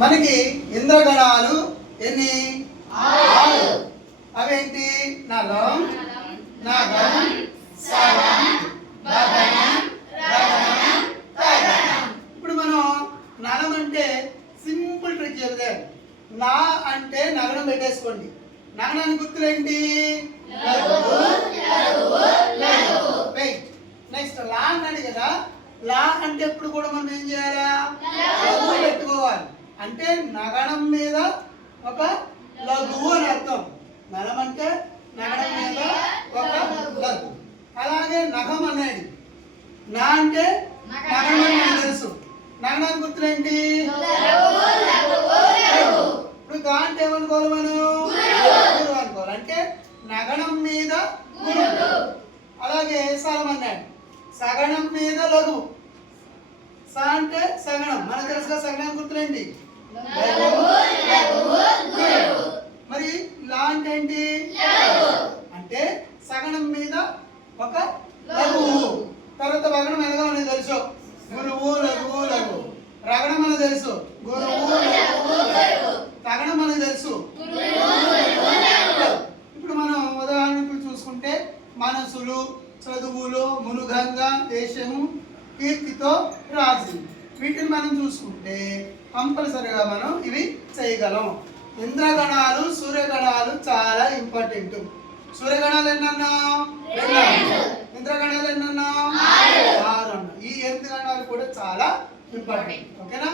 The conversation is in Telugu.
మనకి ఇంద్రగణాలు ఎన్ని? 6. అవేంటి? నలం, నగం, సరం, వదనం, రగణం, తగణం. ఇప్పుడు మనం నలం అంటే సింపుల్ ట్రిక్ చెబితే, నా అంటే నగరం పెట్టేసుకోండి. నగనానికి గుర్తులేంటి? నెక్స్ట్ లా అన్నాడు కదా, లా అంటే ఎప్పుడు కూడా మనం ఏం చేయాలా? లఘువు పెట్టుకోవాలి. అంటే నగణం మీద ఒక లఘువు అని అర్థం. నలం అంటే నగణం మీద ఒక లఘువు. అలాగే నగం అన్నాడు, నా అంటే నగణం అని తెలుసు. నగనానికి గుర్తులేంటి? ఇప్పుడు గా అంటే ఏమనుకోవాలి మనం? గురువు అనుకోవాలి. అంటే నగణం మీద గురువు. అలాగే సరం అన్నాడు, సగణం మీద లఘువు. స అంటే సగణం, మనకు తెలుసుగా సగణం గుర్తులేండి? మరి లా అంటే ఏంటి? అంటే సగణం మీద ఒక లఘువు. తర్వాత వగణం ఎనగా మనకు తెలుసు, గురువు లఘువు లఘువు. రగణం మనకు తెలుసు, గురువు లఘువు లఘువు. తగణం మనకు తెలుసు. ఇప్పుడు మనం ఉదాహరణకు చూసుకుంటే మనసులు, చదువులు, మునుగంగా, దేశము, కీర్తితో రాజు. వీటిని మనం చూసుకుంటే కంపల్సరిగా మనం ఇవి చేయగలం. ఇంద్రగణాలు, సూర్యగణాలు చాలా ఇంపార్టెంట్. సూర్యగణాలు ఎన్నన్నా? 2. ఇంద్రగణాలు ఎన్నన్నా? 6 అన్నా. ఈ 8 గణాలు కూడా చాలా ఇంపార్టెంట్. ఓకేనా?